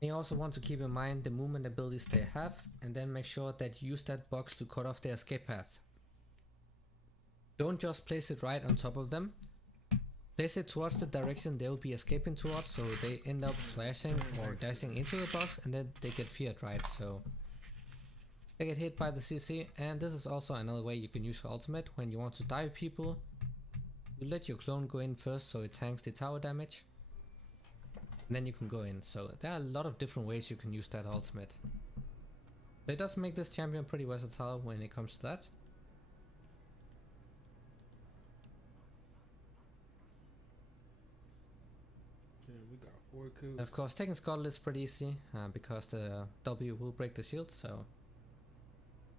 And you also want to keep in mind the movement abilities they have, and then make sure that you use that box to cut off their escape path. Don't just place it right on top of them. Place it towards the direction they'll be escaping towards, so they end up flashing or dashing into the box, and then they get feared, right? So they get hit by the CC. And this is also another way you can use your ultimate. When you want to dive people, you let your clone go in first, so it tanks the tower damage, and then you can go in. So there are a lot of different ways you can use that ultimate. So it does make this champion pretty versatile when it comes to that. We got 4 coups. And of course, taking Scuttle is pretty easy because the W will break the shield. So,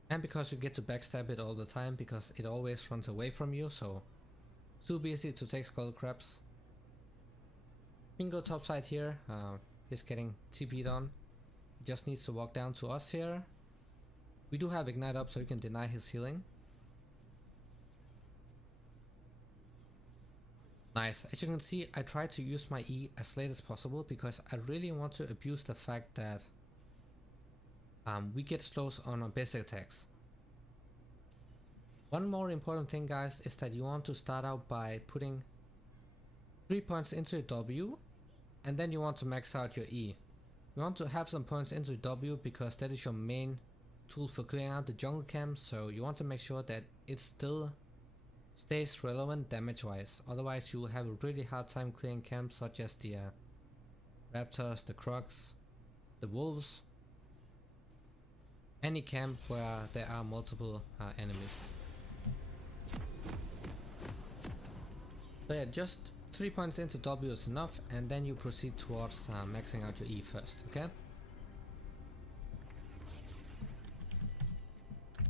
and because you get to backstab it all the time because it always runs away from you. So super easy to take Scuttle Crabs. We can go top side here. He's getting TP'd on. He just needs to walk down to us here. We do have Ignite up, so we can deny his healing. Nice. As you can see, I try to use my E as late as possible because I really want to abuse the fact that we get slows on our basic attacks. One more important thing, guys, is that you want to start out by putting 3 points into your W, and then you want to max out your E. You want to have some points into W because that is your main tool for clearing out the jungle camp, so you want to make sure that it still stays relevant damage wise, otherwise you will have a really hard time clearing camps such as the raptors, the crocs, the wolves, any camp where there are multiple enemies. So yeah, just 3 points into W is enough, and then you proceed towards maxing out your E first, okay?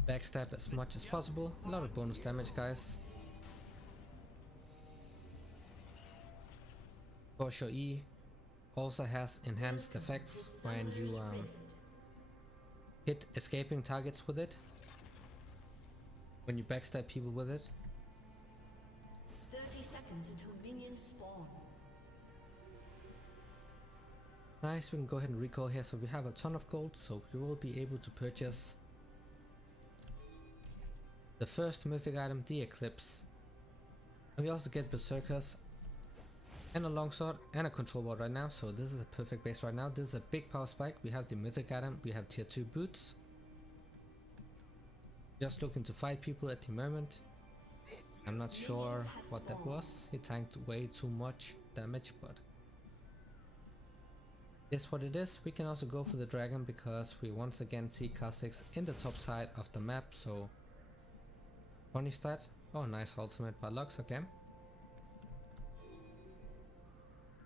Backstab as much as possible, a lot of bonus damage, guys. Of course, your E also has enhanced effects when you hit escaping targets with it, when you backstab people with it. 30 seconds until minions spawn. Nice, we can go ahead and recall here, so we have a ton of gold, so we will be able to purchase the first mythic item, the Eclipse. And we also get Berserkers and a longsword and a control board right now, so this is a perfect base right now. This is a big power spike. We have the mythic item, we have tier 2 boots. Just looking to fight people at the moment. I'm not sure what that was. He tanked way too much damage, but guess what it is. We can also go for the dragon because we once again see Kha'Zix in the top side of the map, so punish that. Oh, nice ultimate by Lux, okay.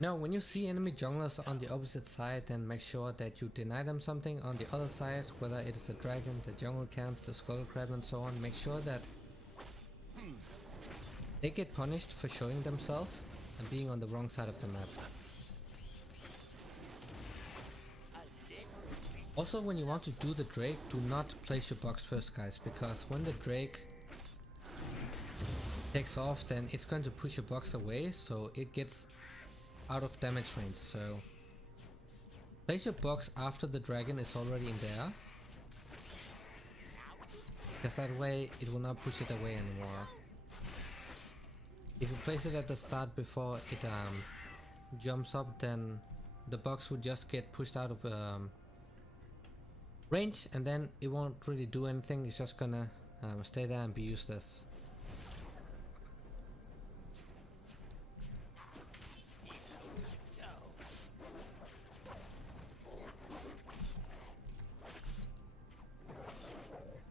Now, when you see enemy junglers on the opposite side, then make sure that you deny them something on the other side, whether it is a dragon, the jungle camps, the skull crab and so on. Make sure that they get punished for showing themselves and being on the wrong side of the map. Also, when you want to do the Drake, do not place your box first, guys, because when the Drake takes off, then it's going to push your box away, so it gets out of damage range. So place your box after the dragon is already in there, because that way it will not push it away anymore. If you place it at the start before it jumps up, then the box would just get pushed out of range, and then it won't really do anything. It's just gonna stay there and be useless.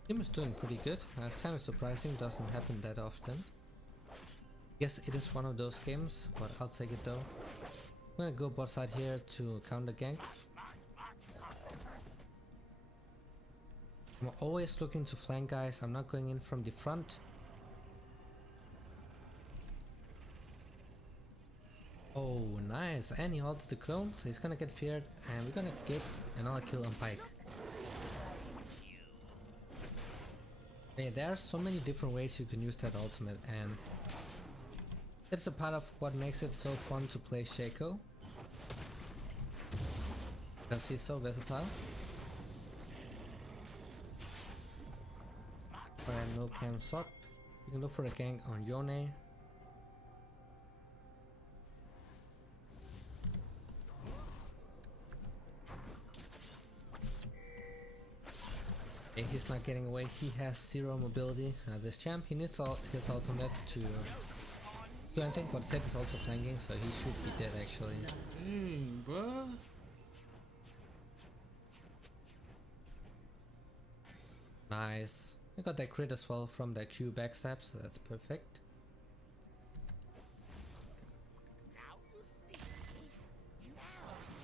Team is doing pretty good. It's kind of surprising, doesn't happen that often. Yes, it is one of those games, but I'll take it though. I'm gonna go bot side here to counter gank. I'm always looking to flank, guys. I'm not going in from the front. Oh, nice. And he halted the clone, so he's gonna get feared, and we're gonna get another kill on Pike. Yeah, there are so many different ways you can use that ultimate, and it's a part of what makes it so fun to play Shaco. because he's so versatile. Alright, no cams up. You can look for a gank on Yone. Okay, he's not getting away. He has 0 mobility. This champ, he needs his ultimate to do anything, but Zed is also flanking, so he should be dead actually. Dang, bruh. Nice. I got that crit as well from the Q backstab, so that's perfect.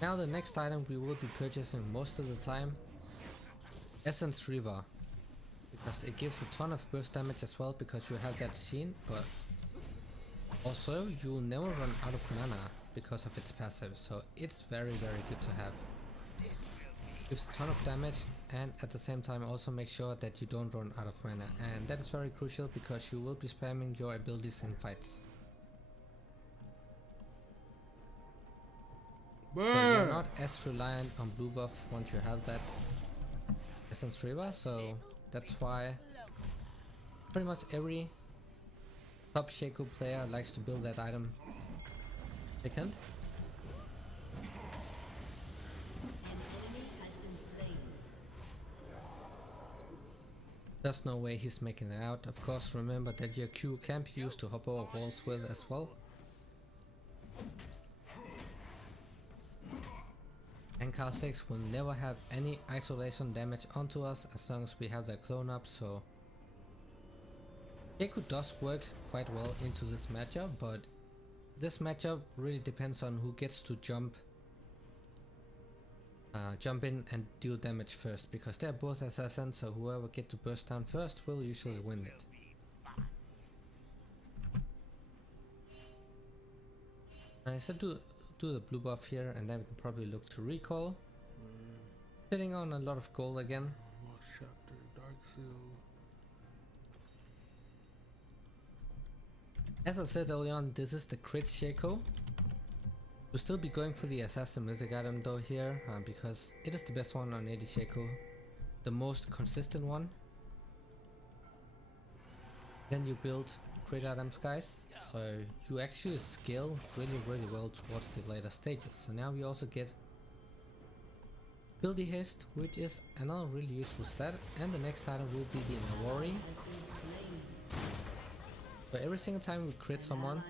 Now the next item we will be purchasing most of the time, Essence Reaver, because it gives a ton of burst damage as well because you have that sheen, but also you'll never run out of mana because of its passive, so it's very good to have. Gives a ton of damage and at the same time also make sure that you don't run out of mana, and that is very crucial because you will be spamming your abilities in fights. But you're not as reliant on blue buff once you have that Essence Reaver, so that's why pretty much every top Shaco player likes to build that item second. There's no way he's making it out. Of course, remember that your Q can be used to hop over walls with as well. And Car 6 will never have any isolation damage onto us as long as we have that clone up, so Shaco does work quite well into this matchup, but this matchup really depends on who gets to jump in and deal damage first, because they're both assassins, so whoever gets to burst down first will usually win it. I said do the blue buff here, and then we can probably look to recall. Sitting on a lot of gold again. As I said earlier on, this is the crit Shaco. We'll still be going for the assassin mythic item though here, because it is the best one on AD Shaco, the most consistent one. Then you build crit items, guys, so you actually scale really well towards the later stages. So now we also get Buildy Haste, which is another really useful stat, and the next item will be the Nawari. So every single time we crit someone,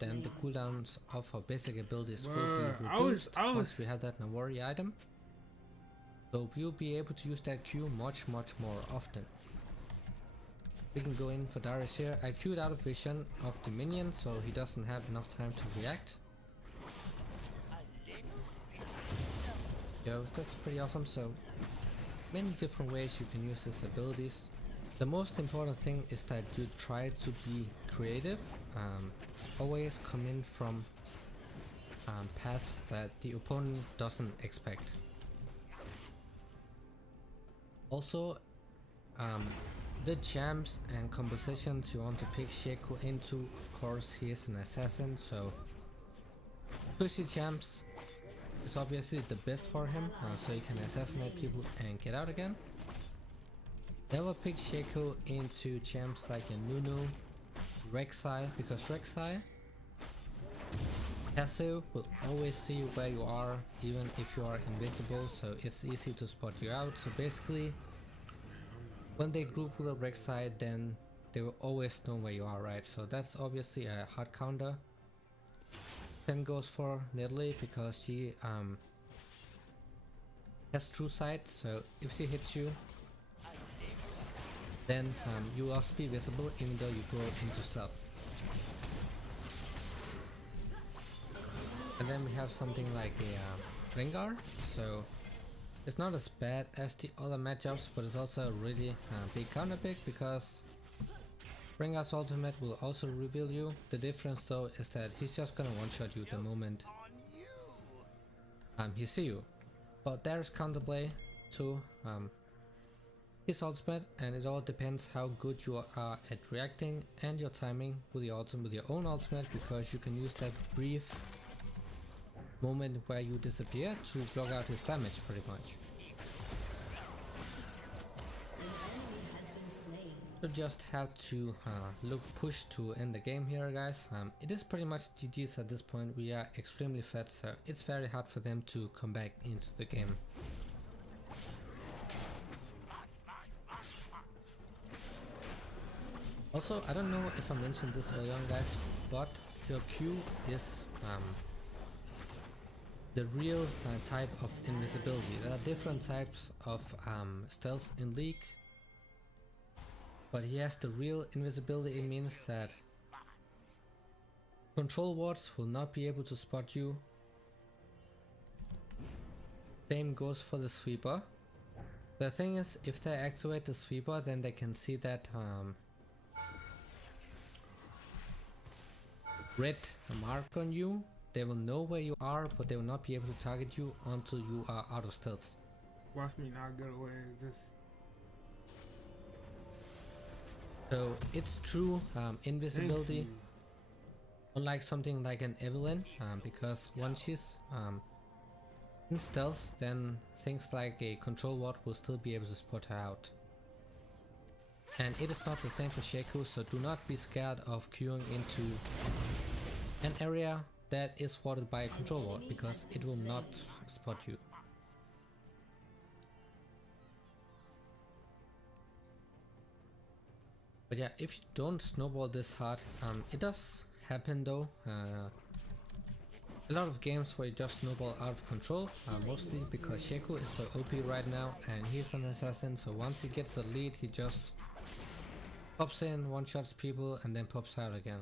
then the cooldowns of our basic abilities will be reduced once we have that Nawari item. So we'll be able to use that Q much more often. We can go in for Darius here. I queued out of vision of the minion, so he doesn't have enough time to react. Yo, that's pretty awesome. So many different ways you can use his abilities. The most important thing is that you try to be creative. Always come in from paths that the opponent doesn't expect. Also, the champs and compositions you want to pick Shaco into, of course he is an assassin, so pushy champs is obviously the best for him, so he can assassinate people and get out again. Never pick Shaco into champs like a Nunu, Rek'Sai, because Rek'Sai passive will always see where you are even if you are invisible, so it's easy to spot you out. So basically when they group with a Rek'Sai, then they will always know where you are, right? So that's obviously a hard counter. Same goes for Nidalee, because she has true sight, so if she hits you, then you will also be visible even though you go into stealth. And then we have something like a Rengar, so it's not as bad as the other matchups, but it's also a really big counter pick, because Rengar's ultimate will also reveal you. The difference though is that he's just gonna one-shot you the moment he see you. But there's counterplay to his ultimate, and it all depends how good you are at reacting and your timing with your own ultimate, because you can use that brief moment where you disappear to block out his damage pretty much. You just have to look push to end the game here, guys. It is pretty much GG's at this point. We are extremely fed, so it's very hard for them to come back into the game. Also, I don't know if I mentioned this earlier on, guys, but your Q is the real type of invisibility. There are different types of stealth in League, but he has the real invisibility. It means that control wards will not be able to spot you. Same goes for the sweeper. The thing is, if they activate the sweeper, then they can see that red mark on you. They will know where you are, but they will not be able to target you until you are out of stealth. Watch me not get away with this. So it's true invisibility, unlike something like an Evelyn, because once she's in stealth, then things like a control ward will still be able to spot her out. And it is not the same for Shaco, so do not be scared of queuing into an area that is warded by a control ward, because it will not spot you. But yeah, if you don't snowball this hard, it does happen though. A lot of games where you just snowball out of control, mostly because Shaco is so OP right now and he's an assassin, so once he gets the lead he just pops in, one-shots people and then pops out again.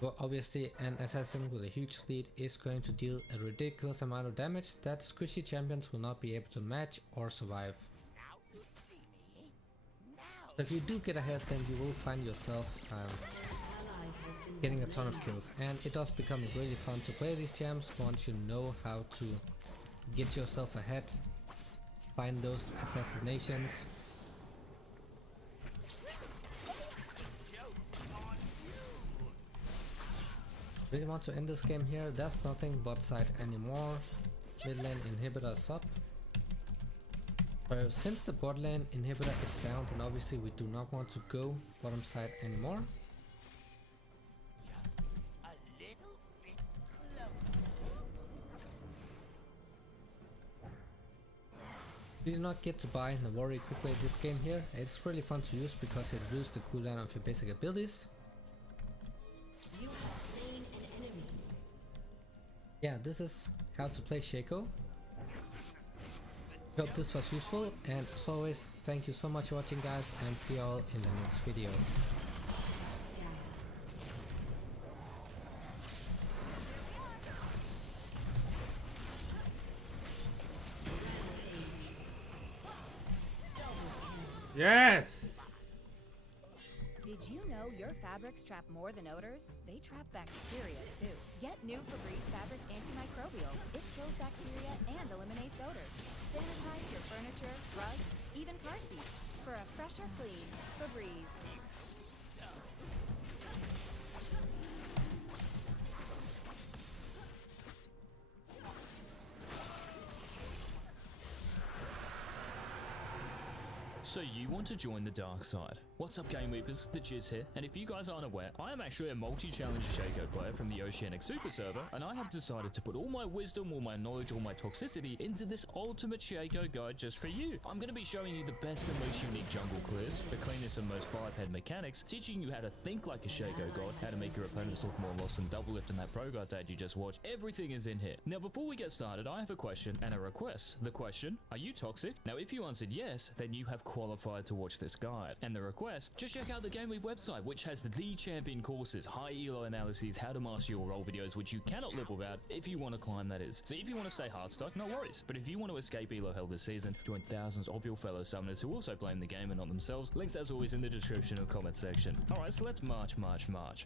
But obviously an assassin with a huge lead is going to deal a ridiculous amount of damage that squishy champions will not be able to match or survive. So if you do get ahead, then you will find yourself getting a ton of kills, and it does become really fun to play these champs once you know how to get yourself ahead, find those assassinations. Really want to end this game here. There's nothing bot side anymore. Mid lane inhibitor is up. So since the bot lane inhibitor is down, then obviously we do not want to go bottom side anymore. We did not get to buy Navori quickly this game here. It's really fun to use because it reduces the cooldown of your basic abilities. You have slain an enemy. Yeah, this is how to play Shaco. Hope this was useful, and as always, thank you so much for watching, guys, and see you all in the next video. Yes! Did you know your fabrics trap more than odors? They trap bacteria too. Get new Febreze Fabric Antimicrobial. It kills bacteria and eliminates odors. Sanitize your furniture, rugs, even car seats. For a fresher clean, Febreze. So you want to join the dark side? What's up, Game Weepers? The Jizz here, and if you guys aren't aware, I am actually a multi-challenge Shaco player from the Oceanic Super server, and I have decided to put all my wisdom, all my knowledge, all my toxicity into this ultimate Shaco guide just for you. I'm going to be showing you the best and most unique jungle clears, the cleanest and most 5-head mechanics, teaching you how to think like a Shaco god, how to make your opponents look more lost than double lift in that pro guard ad you just watched. Everything is in here. Now, before we get started, I have a question and a request. The question, are you toxic? Now, if you answered yes, then you have qualified to watch this guide. And the request, just check out the Game Week website, which has the champion courses, high elo analyses, how to master your role videos, which you cannot live without if you want to climb, that is. So if you want to stay hard stuck, no worries. But if you want to escape elo hell this season, join thousands of your fellow summoners who also play in the game and not themselves. Links as always in the description and comment section. Alright, so let's march.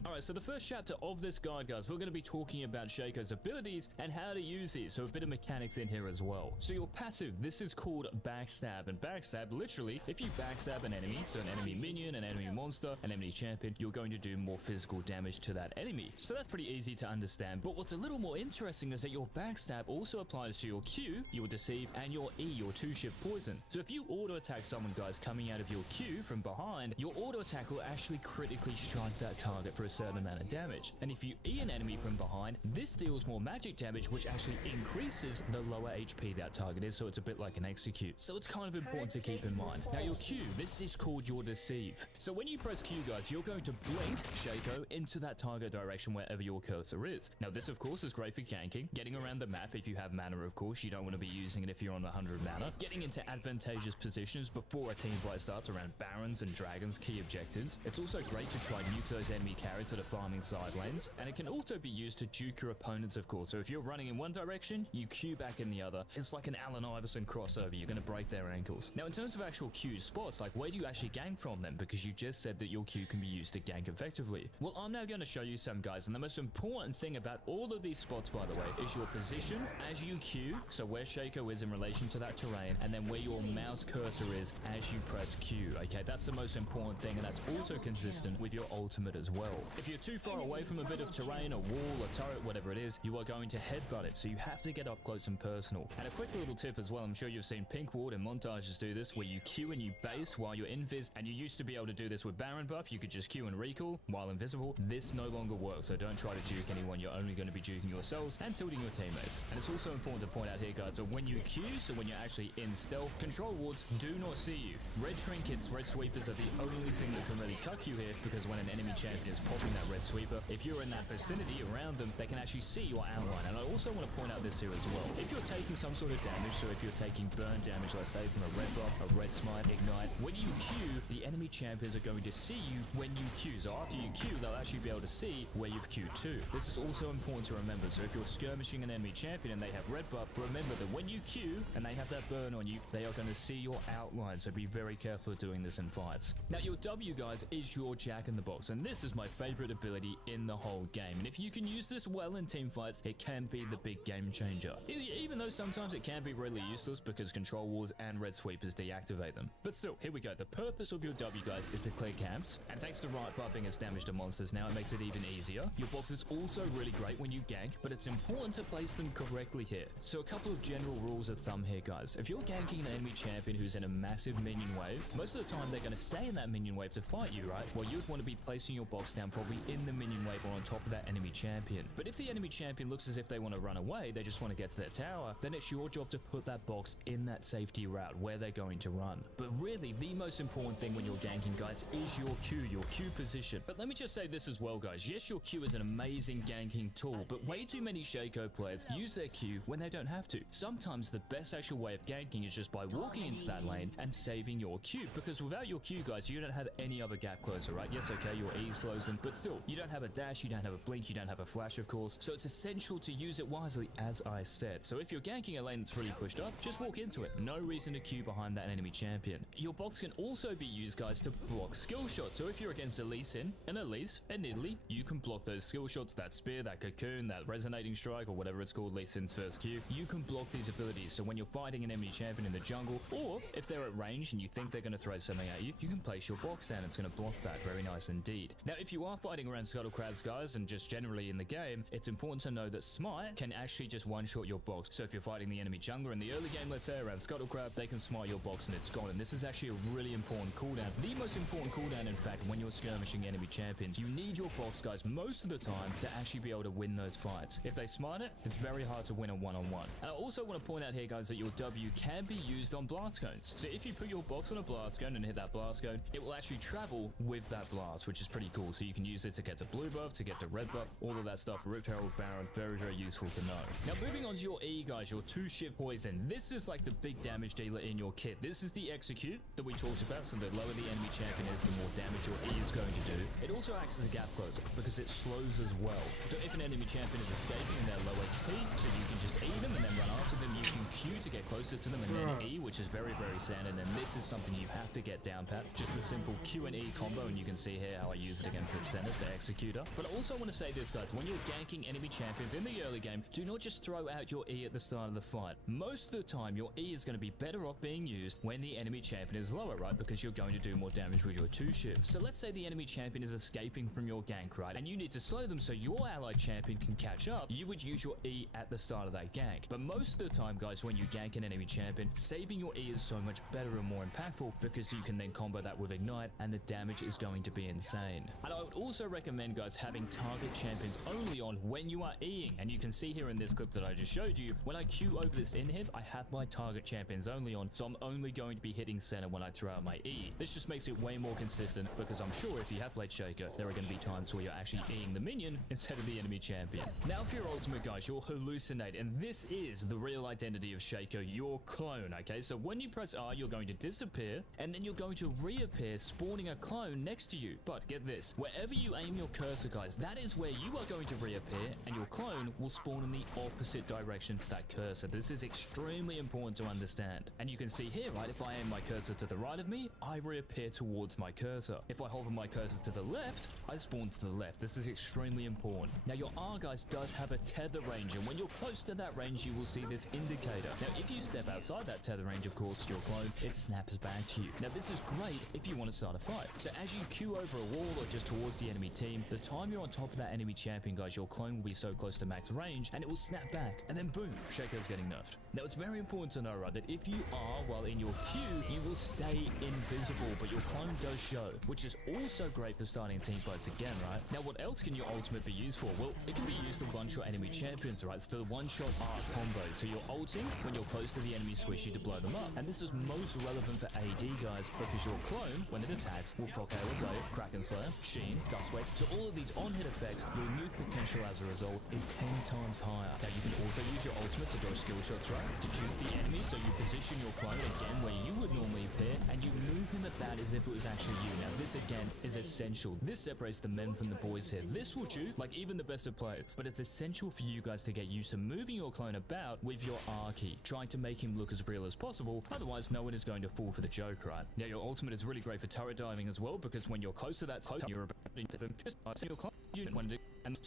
Alright, so the first chapter of this guide, guys, we're going to be talking about Shaco's abilities and how to use these, so a bit of mechanics in here as well. So your passive, this is called backstab, and backstab literally If you backstab an enemy, so an enemy minion, an enemy monster, an enemy champion, you're going to do more physical damage to that enemy. So that's pretty easy to understand. But what's a little more interesting is that your backstab also applies to your Q, your deceive, and your E, your 2-shift poison. So if you auto attack someone, guys, coming out of your Q from behind, your auto attack will actually critically strike that target for a certain amount of damage. And if you E an enemy from behind, this deals more magic damage, which actually increases the lower HP that target is, so it's a bit like an execute. So it's kind of important to keep in mind. Now your Q, this is called your deceive. So when you press Q, guys, you're going to blink Shaco into that target direction wherever your cursor is. Now this of course is great for ganking, getting around the map if you have mana, of course. You don't want to be using it if you're on 100 mana, getting into advantageous positions before a team fight starts around barons and dragons key objectives. It's also great to try nuke those enemy carries that are farming side lanes, and it can also be used to juke your opponents, of course. So if you're running in one direction, you Q back in the other. It's like an Allen Iverson crossover. You're going to break their ankles. Now in terms of actual Q spots, like where do you actually gank from them? Because you just said that your Q can be used to gank effectively. Well, I'm now going to show you some, guys, and the most important thing about all of these spots, by the way, is your position as you Q, so where Shaco is in relation to that terrain, and then where your mouse cursor is as you press Q. Okay, that's the most important thing, and that's also consistent with your ultimate as well. If you're too far away from a bit of terrain, a wall, a turret, whatever it is, you are going to headbutt it, so you have to get up close and personal. And a quick little tip as well, I'm sure you've seen Pink Ward and montages do this, where you Q and you base while you're invis, and you used to be able to do this with Baron buff. You could just Q and recall while invisible. This no longer works, so don't try to juke anyone. You're only going to be juking yourselves and tilting your teammates. And it's also important to point out here, guys, that when you Q, so when you're actually in stealth, control wards do not see you. Red trinkets, red sweepers are the only thing that can really cuck you here, because when an enemy champion is popping that red sweeper, if you're in that vicinity around them, they can actually see your outline. And I also want to point out this here as well. If you're taking some sort of damage, so if you're taking burn damage, let's say from a red buff, a red smite, ignite, when you Q, the enemy champions are going to see you when you Q. So after you Q, they'll actually be able to see where you've Q'd to. This is also important to remember. So if you're skirmishing an enemy champion and they have red buff, remember that when you Q and they have that burn on you, they are going to see your outline. So be very careful of doing this in fights. Now your W, guys, is your Jack in the Box, and this is my favorite ability in the whole game. And if you can use this well in team fights, it can be the big game changer. Even though sometimes it can be really useless because control walls and red sweepers deactivate them. But still, here we go. The purpose of your W, guys, is to clear camps, and thanks to right buffing its damage to monsters now, it makes it even easier. Your box is also really great when you gank, but it's important to place them correctly here. So a couple of general rules of thumb here, guys. If you're ganking an enemy champion who's in a massive minion wave, most of the time they're going to stay in that minion wave to fight you, right? Well, you'd want to be placing your box down probably in the minion wave or on top of that enemy champion. But if the enemy champion looks as if they want to run away, they just want to get to their tower, then it's your job to put that box in that safety route where they're going to run. But really, the most important thing when you're ganking, guys, is your Q position. But let me just say this as well, guys. Yes, your Q is an amazing ganking tool, but way too many Shaco players use their Q when they don't have to. Sometimes the best actual way of ganking is just by walking into that lane and saving your Q, because without your Q, guys, you don't have any other gap closer, right? Yes, okay, your E slows them, but still, you don't have a dash, you don't have a blink, you don't have a flash, of course, so it's essential to use it wisely, as I said. So if you're ganking a lane that's really pushed up, just walk into it. No reason to Q behind that enemy champion. Your box can also be used, guys, to block skill shots. So if you're against a Lee Sin, an Elise, and Italy, you can block those skill shots, that spear, that cocoon, that resonating strike, or whatever it's called, Lee Sin's first Q. You can block these abilities, so when you're fighting an enemy champion in the jungle, or if they're at range and you think they're going to throw something at you, you can place your box down. It's going to block that. Very nice indeed. Now, if you are fighting around scuttle crabs, guys, and just generally in the game, it's important to know that Smite can actually just one-shot your box. So if you're fighting the enemy jungler in the early game, let's say around scuttle crab, they can smite your box and it's gone. And this is actually a really important cooldown. The most important cooldown, in fact, when you're skirmishing enemy champions. You need your box, guys, most of the time to actually be able to win those fights. If they smite it, it's very hard to win a one-on-one. And I also want to point out here, guys, that your W can be used on blast cones. So if you put your box on a blast cone and hit that blast cone, it will actually travel with that blast, which is pretty cool. So you can use it to get to blue buff, to get to red buff, all of that stuff. Rift Herald, Baron, very, very useful to know. Now, moving on to your E, guys, your 2-shift poison. This is like the big damage dealer in your kit. This is the execute that we talked about. So the lower the enemy champion is, the more damage your E is going to do. It also acts as a gap closer because it slows as well. So if an enemy champion is escaping and they're low HP, so you can just E them and then run after them, you can Q to get close closer to them and then E, which is very, very standard. And this is something you have to get down pat. Just a simple Q and E combo, and you can see here how I use it against the Senate, the Executor. But I also want to say this, guys, when you're ganking enemy champions in the early game, do not just throw out your E at the start of the fight. Most of the time, your E is going to be better off being used when the enemy champion is lower, right? Because you're going to do more damage with your 2 shifts. So let's say the enemy champion is escaping from your gank, right? And you need to slow them so your allied champion can catch up. You would use your E at the start of that gank. But most of the time, guys, when you gank an enemy champion, saving your E is so much better and more impactful because you can then combo that with Ignite and the damage is going to be insane. And I would also recommend, guys, having target champions only on when you are Eing. And you can see here in this clip that I just showed you, when I Q over this inhib, I have my target champions only on, so I'm only going to be hitting center when I throw out my E. This just makes it way more consistent because I'm sure if you have played Shaker, there are going to be times where you're actually Eing the minion instead of the enemy champion. Now for your ultimate, guys, you'll hallucinate, and this is the real identity of Shaker, your clone, okay? So when you press R, you're going to disappear, and then you're going to reappear, spawning a clone next to you. But get this, wherever you aim your cursor, guys, that is where you are going to reappear, and your clone will spawn in the opposite direction to that cursor. This is extremely important to understand. And you can see here, right, if I aim my cursor to the right of me, I reappear towards my cursor. If I hover my cursor to the left, I spawn to the left. This is extremely important. Now your R, guys, does have a tether range, and when you're close to that range, you will see this indicator. Now if you step outside that tether range, of course, your clone, it snaps back to you. Now this is great if you want to start a fight. So as you queue over a wall or just towards the enemy team, the time you're on top of that enemy champion, guys, your clone will be so close to max range, and it will snap back, and then boom, Shaker's getting nerfed. Now it's very important to know, right, that if you are while in your queue, you will stay invisible, but your clone does show, which is also great for starting team fights again, right? Now what else can your ultimate be used for? Well, it can be used to one-shot enemy champions, right? It's the one-shot R combo. So you're ulting when you're close to the enemy squishy to blow them up. And this is most relevant for AD, guys, because your clone, when it attacks, will proc Hail of Blade, Kraken Slayer, Sheen, Dustwave. So all of these on-hit effects, your nuke potential as a result is 10 times higher. Now you can also use your ultimate to dodge skill shots, right? To juke the enemy, so you position your clone again where you would normally appear, and you move him about as if it was actually you. Now this again is essential. This separates the men from the boys here. This will juke like even the best of players, but it's essential for you guys to get used to moving your clone about with your R key, trying to make him look as real as possible, otherwise no one is going to fall for the joke, right? Now your ultimate is really great for turret diving as well, because when you're close to that token, you're about to them, just your clone unit when it and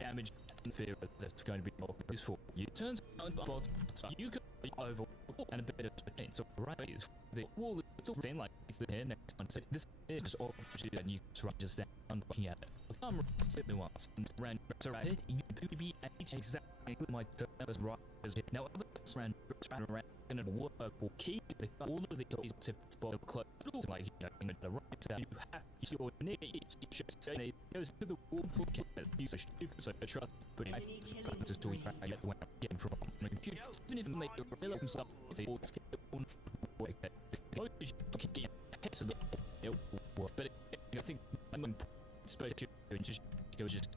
damage and fear that's going to be more useful. You turns on bots, so you could be over and a bit of pain. So raise the wall is still thin like the hair next one. So this is all and you just stand looking at it. I'm simply once and ran so right you could be exactly my purpose right now other ran around and work will keep all of the toys if it's close like you know in the right down you have your neck just say goes to the wall for you so stupid so trust but I just do it when I'm getting from even if it make a real himself if they all get head to the but I think I'm especially just go just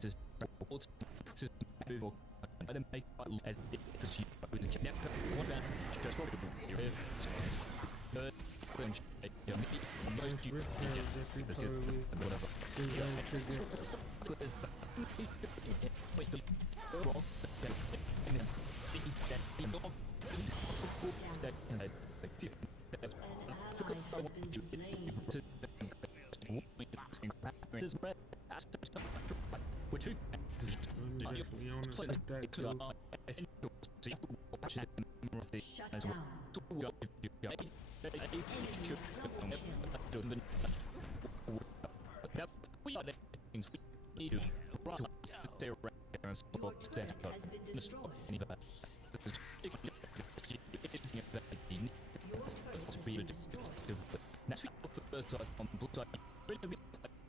to move or I don't make as because you never one about just for your good we're too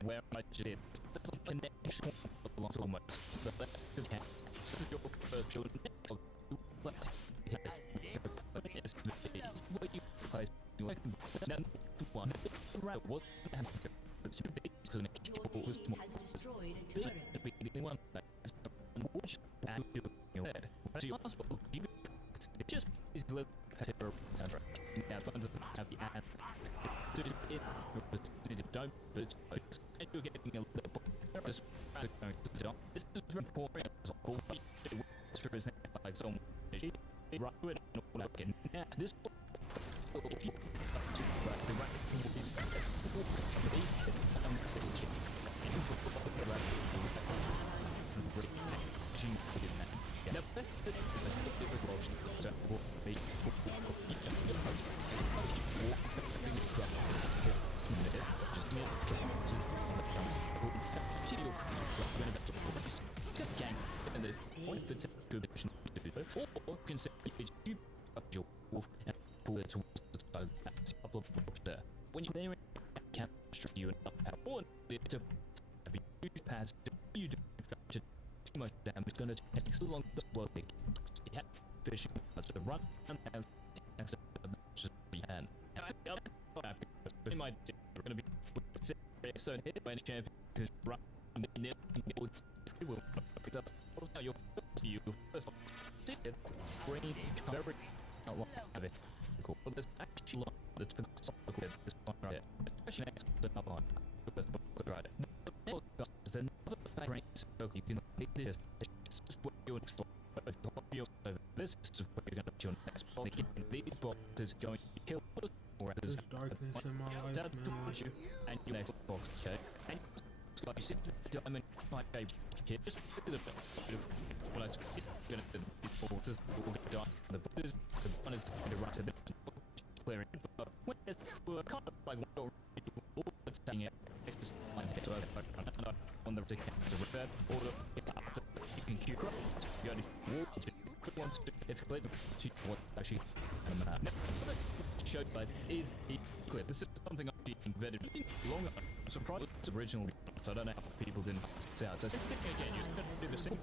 where I did connection along almost the left hand. This is your first children. What you place like one right what happened to be so was more one which and your head so you just is the now have the ad to it don't but you're getting a little this is very important like so right to it and all that. Okay, now this if you to the right will be set these chance. Now best the blocks so will be or can say you your wolf and pull it towards the side of the blocks there. When you're there, can't strip you enough power to be huge pass you do too much damage. It's gonna take so long to well they have fishing that's to run and just behind. And in my we're gonna be so hit by the champion to run and then will pick up your first brain very not long of it. Cool. But there's actually a lot that's been solved with this one right here. Especially next to the other one. Right. There's another fact brain circle you can make this. This is where you're next this is where you're gonna put your next ball. Again, these boxes going to kill or as There's darkness in my life, man. and your next box, okay? And like you see the diamond 5k here, just look at the beautiful. Well, I suppose you're gonna these boxes will get done. The boxes, the one is going to run to the clearing, but when it's kind of like what it's taking it, it's just line here. So on the ticket to reverb or after you can queue crop. You only once it's clear to what actually showed that is clear. This is something I've been vetted long. I'm surprised it's originally, so I don't know how people didn't find it out. So again, you do the same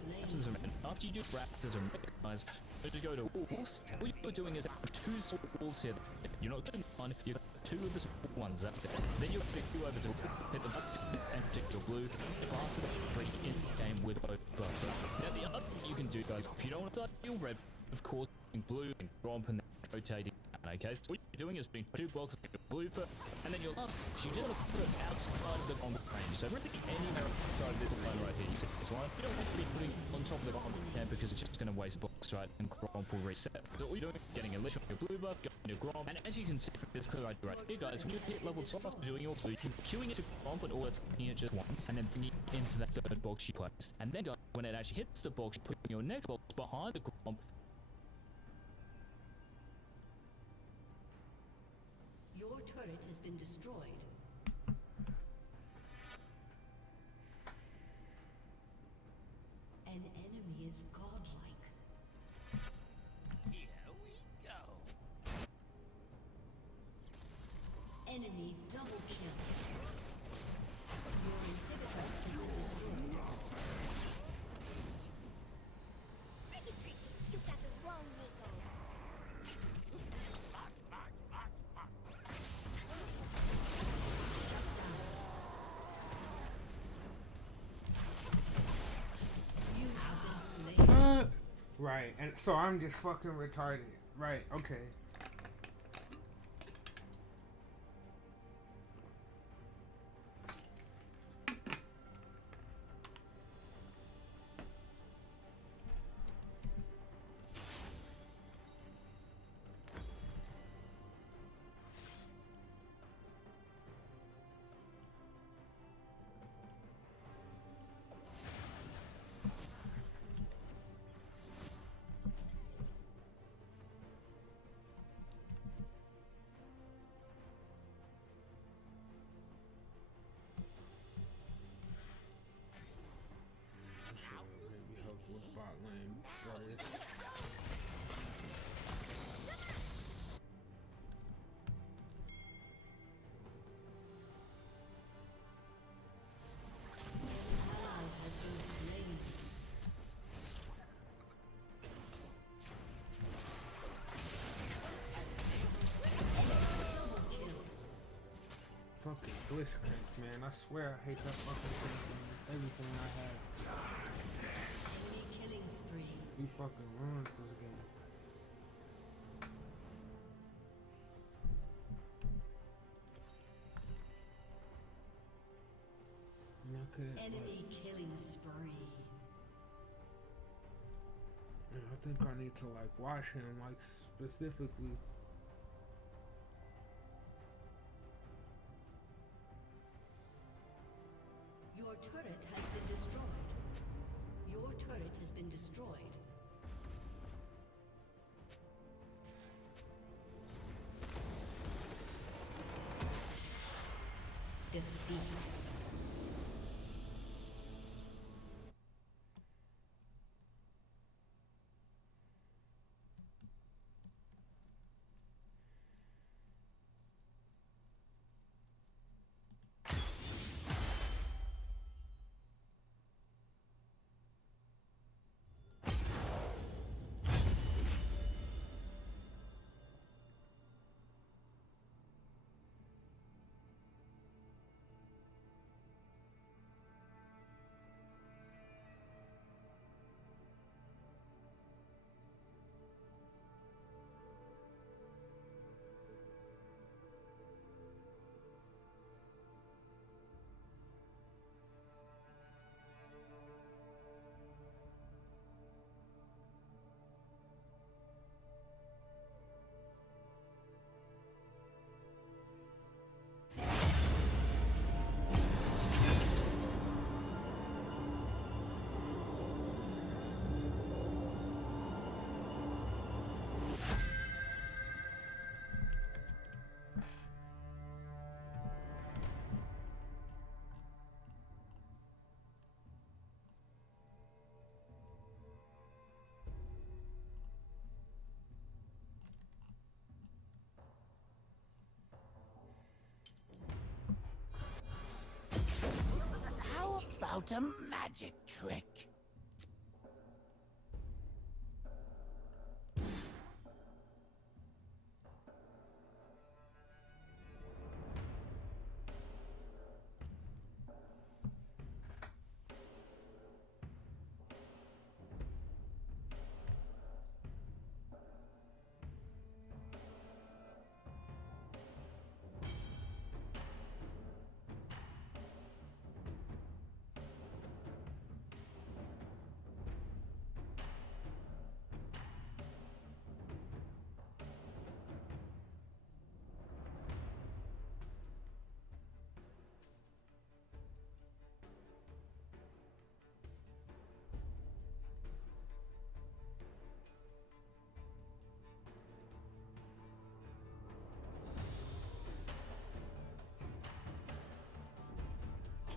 after you do raptors and recognize to go to wolves. What you're doing is two small wolves here. You're not getting one, you got two of the small ones, that's it. Then you go over to hit the button and take your blue. Faster than in game with both buffs. So now the other thing you can do, guys, if you don't want to start your red, of course, in blue and romp and rotating. Okay, so what you're doing is putting two blocks of blue for, and then your last, you just want to put it outside of the combat range. So really anywhere outside of this line right here, you see this line, you don't want to be putting on top of the combat camp because it's just going to waste blocks, right? And Gromp will reset. So what you're doing, getting a list on your blue buff, going to Gromp, and as you can see from this clear right here, guys, when you hit level 2 after doing your blue, you're queuing into Gromp and all that's taking it just once, and then into that third box you placed. And then, guys, when it actually hits the box, you're putting your next box behind the Gromp. Your turret has been destroyed. An enemy is godlike. Here we go. Enemy double kill. Your inhibitor has been destroyed. Tricky, tricky. You got the wrong Nico. You have been slain. Right, and so I'm just fucking retarded. Right, okay. Maybe help with bot lane, brothers. Ally has been slain. Double kill. Fucking Blitzcrank, man. I swear I hate that fucking thing, man. Everything I have. Enemy killing spree. He fucking ruins this game. And I could, Enemy killing spree. Yeah, I think I need to like wash him like specifically. Your turret has been destroyed. Your turret has been destroyed. Defeat. How about a magic trick?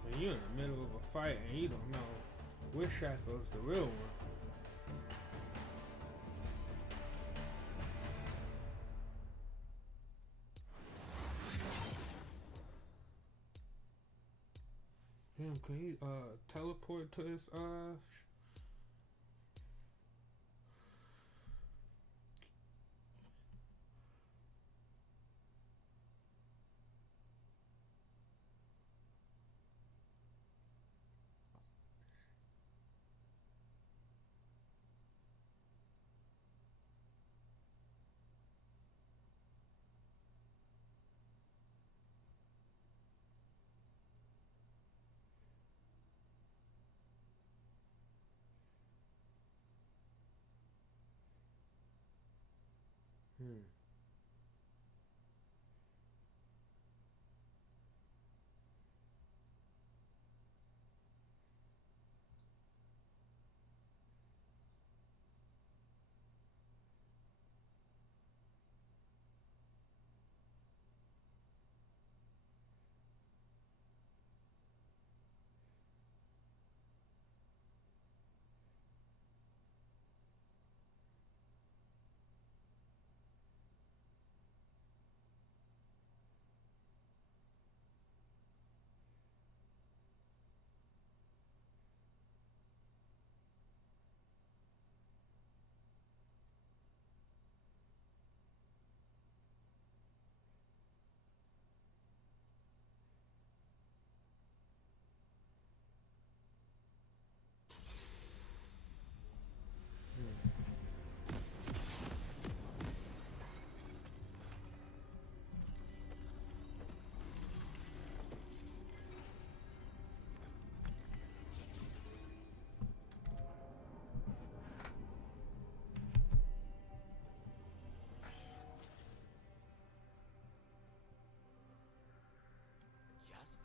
When you're in the middle of a fight and you don't know which Shaco's the real one. Damn, can he teleport to his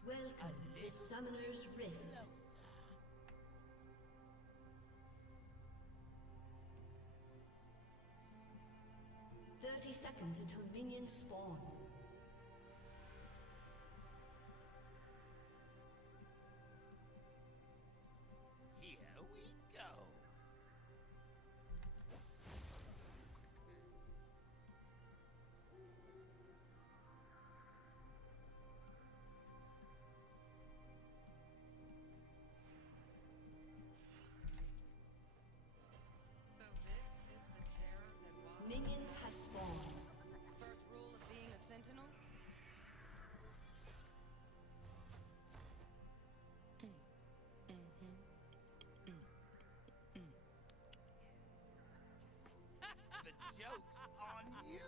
Welcome to Summoner's Rift. 30 seconds until minions spawn. Here we go. So this is the terror that was. Minions have spawned. First rule of being a sentinel? The joke's on you.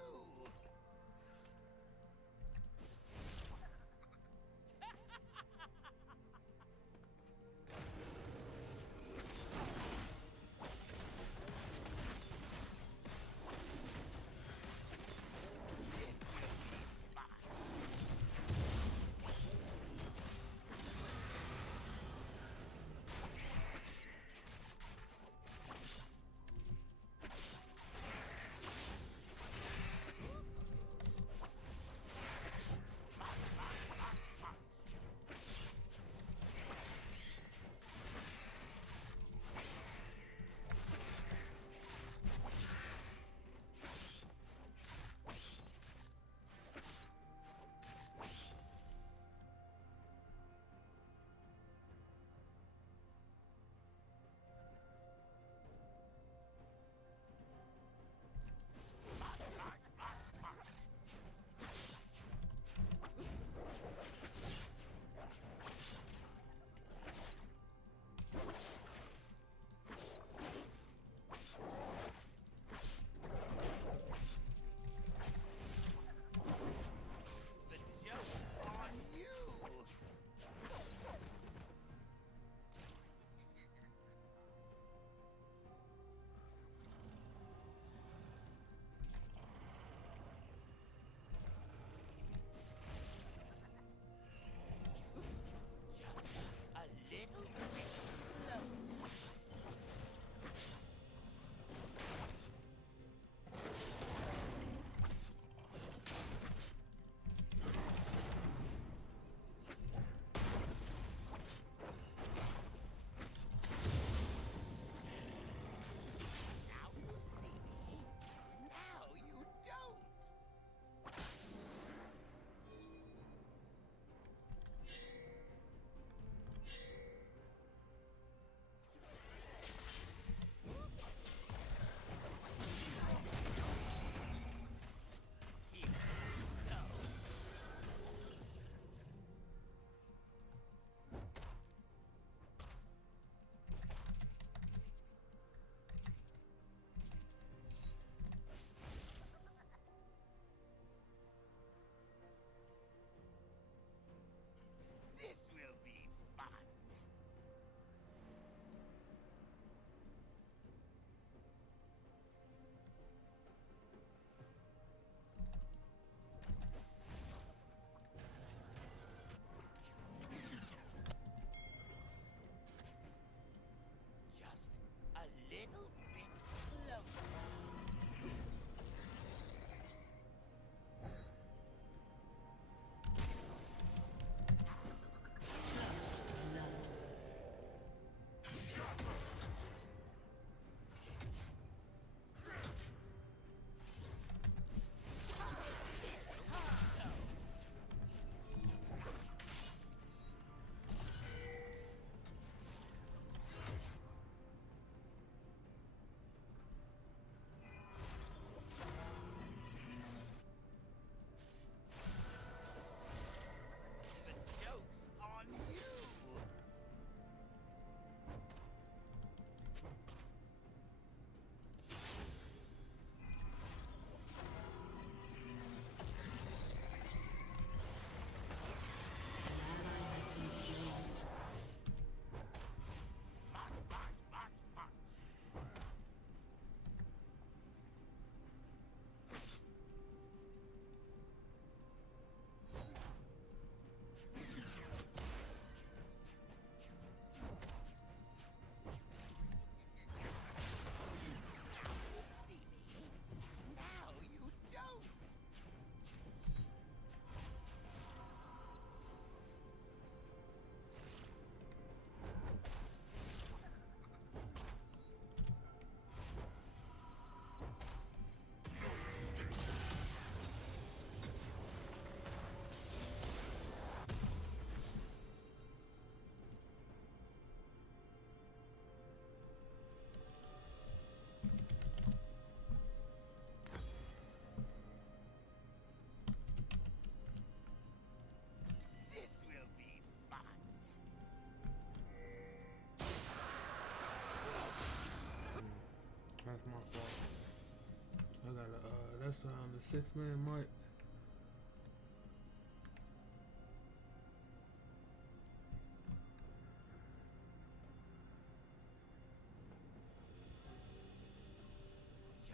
That's on the 6-minute mark.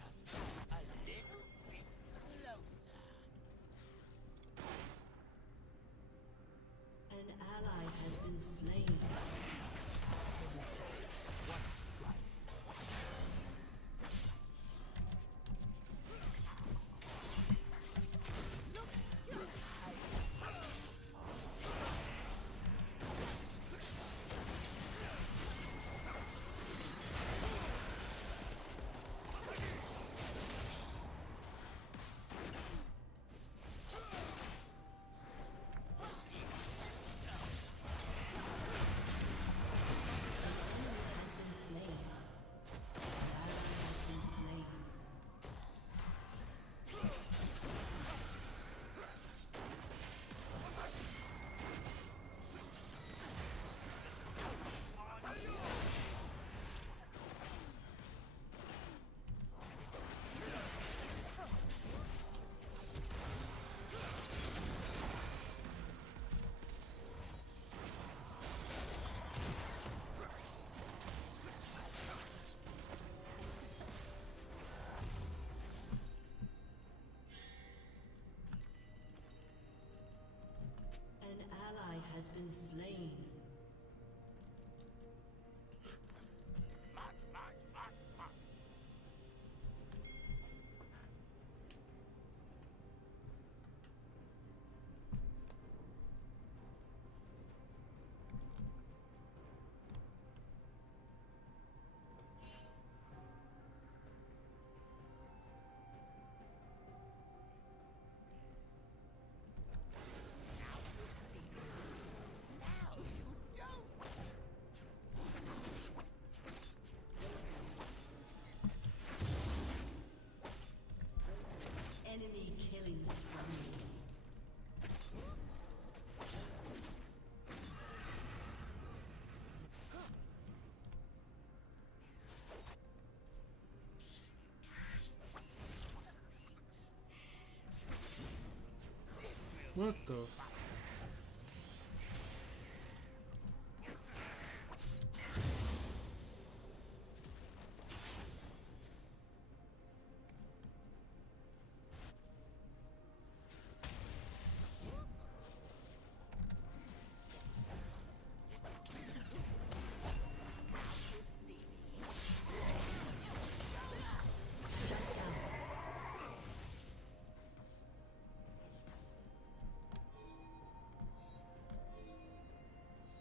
Just a little bit closer. An ally has been slain. An ally has been slain. March, march, march, march. Now you don't. Enemy killing spree. What the?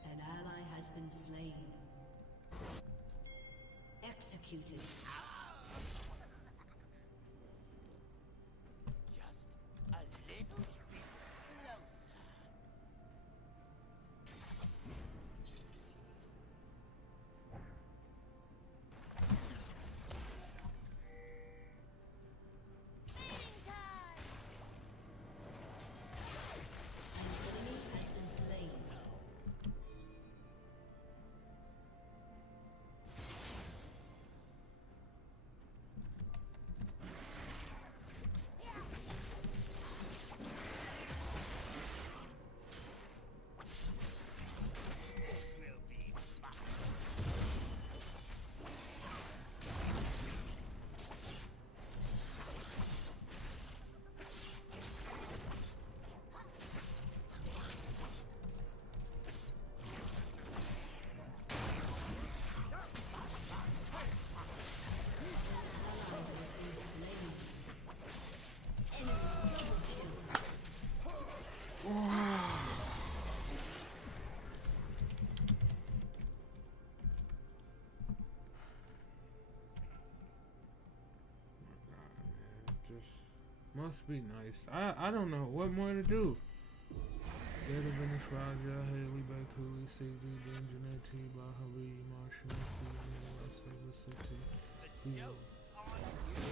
An ally has been slain. Executed. Just a little bit closer. An enemy has been slain. Will be fun. Just must be nice. I don't know what more to do. Dead of Venice Raja, Haley Bakuli, CD, Benjamin T, Bahabi, Marshall, Silver City. The joke's on you.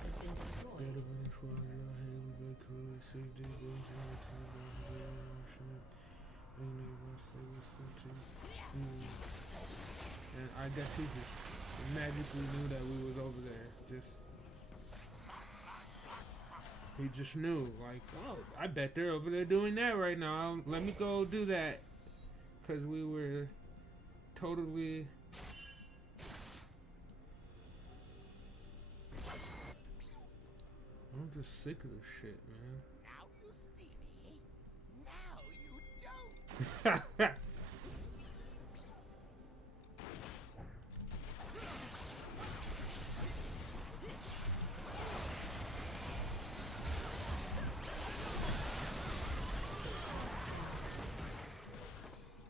Has been destroyed. Dead of Venice Raja, Haley Bakuli, CD, Benjamin T, Bahabi, Marshall, Silver City. And I guess he just magically knew that we was over there. Just He just knew, like, oh, I bet they're over there doing that right now. Let me go do that. Because we were totally... I'm just sick of this shit, man. Now you see me. Now you don't.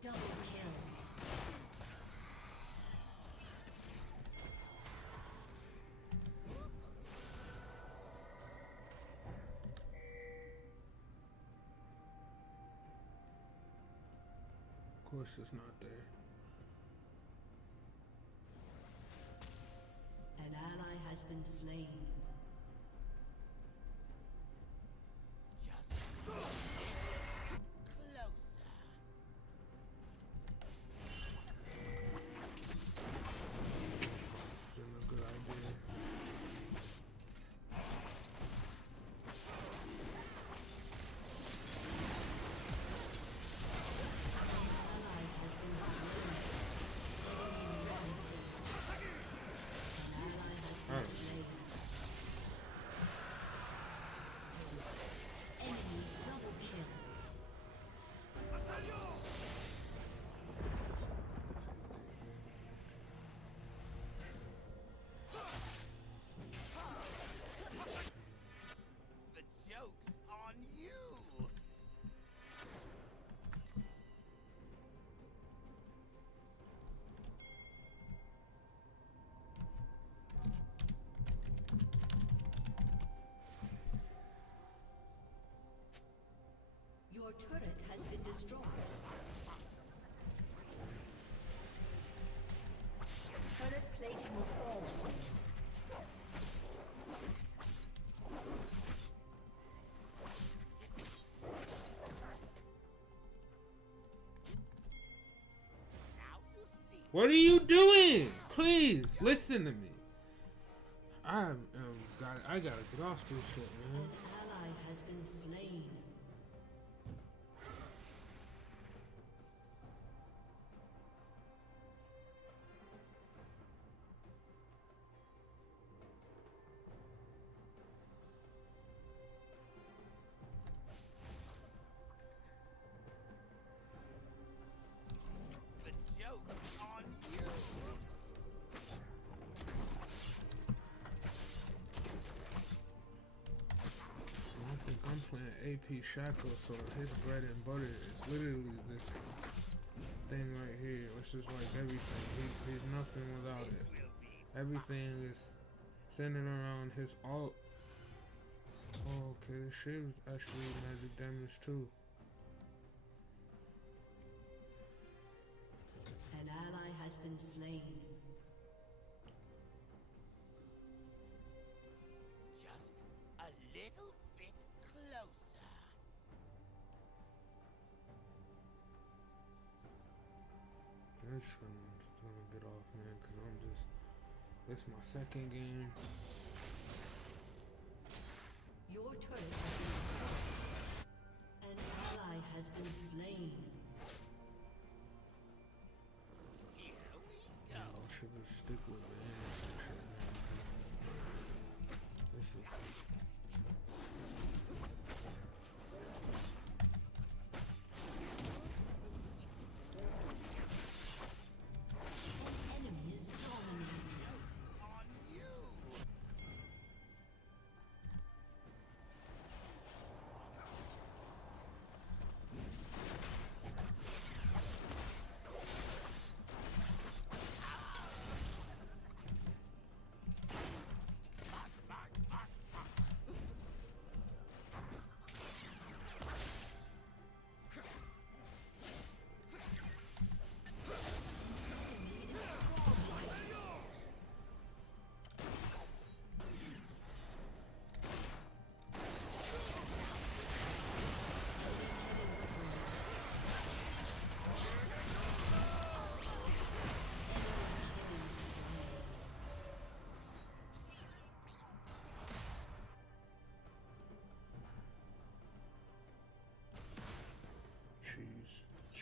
Double kill. Of course it's not there. An ally has been slain. Just closer. Isn't a good idea. Ally has been slain. An ally has been Alright. slain. Enemy double kill. The joke's on you. Your turret has been destroyed. Turret plating will fall soon. Now you see. What are you doing? Please, listen to me. I gotta get off this shit, man. An ally has been slain. The joke's on you. I think I'm playing AP Shackle, so his bread and butter is literally this thing right here, which is like everything. He's nothing without it. Everything is centered around his alt. Oh, okay, this shit is actually magic damage too. An ally has been slain. Just a little bit closer. I'm just gonna get off, man, cause I'm just. This is my second game. Your turret has been destroyed. An ally has been slain. Here we Yeah, go. I should just stick with the hands and shit, man. This is. Enemy is dominated. On you.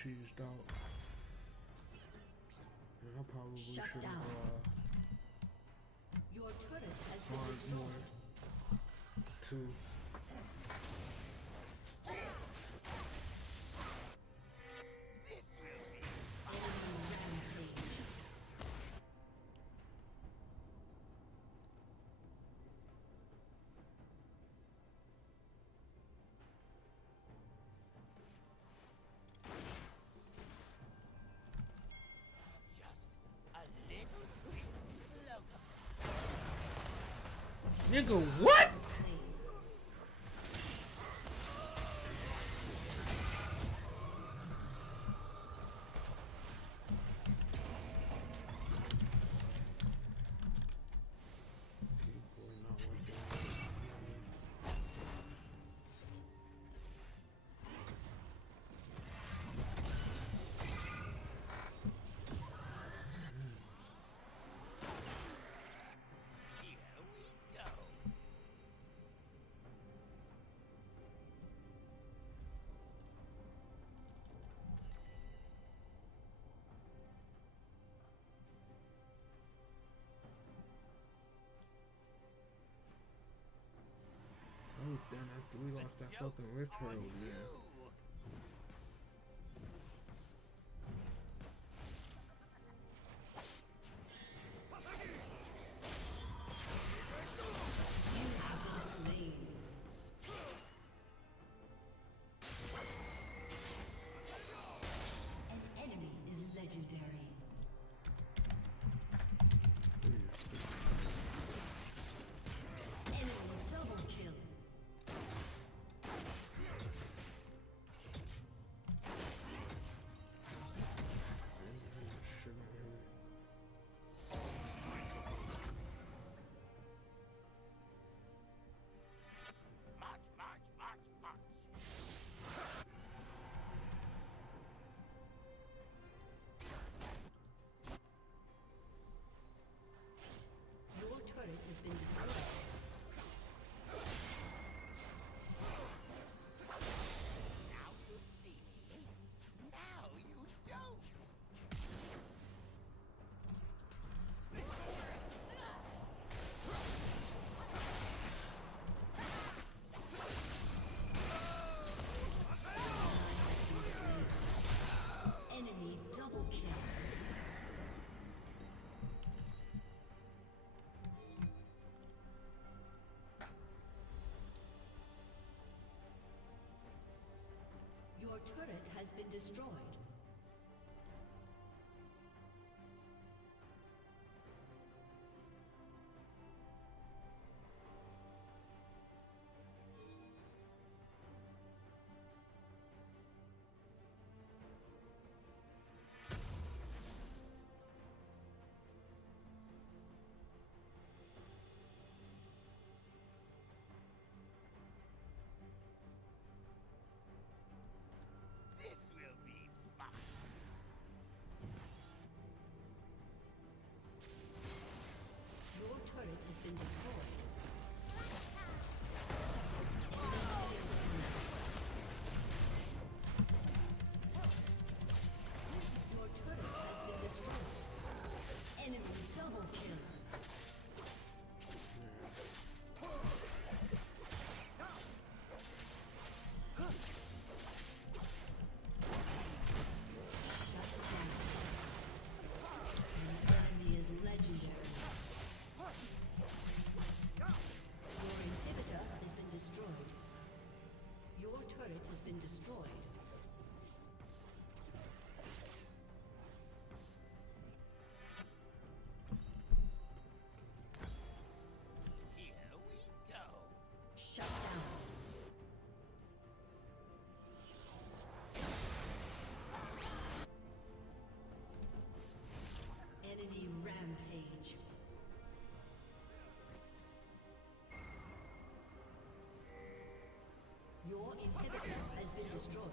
cheesed out. And I probably Shut should down. have Your turret has been farmed destroyed. more too. Just a little quick look. Nigga, what? Keyboard not working. Here we go. Oh damn, after we lost that fucking ritual On again. you. Slain. An enemy is legendary. Enemy double kill. March, march, march, march. Your turret has been destroyed. Now you see me. Now you don't. Enemy double kill. Your turret has been destroyed. This will be fun. Your turret has been destroyed. Your turret has been destroyed. Enemy double kill. An enemy is legendary. Your inhibitor has been destroyed. Your turret has been destroyed. Here we go. Shut down. Enemy rampage. Your inhibitor has been destroyed.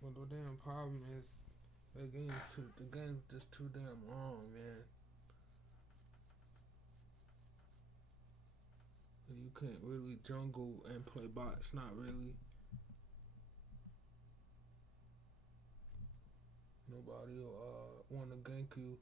Well, the damn problem is the game's just too damn long, man. You can't really jungle and play bots, not really. Nobody will want to gank you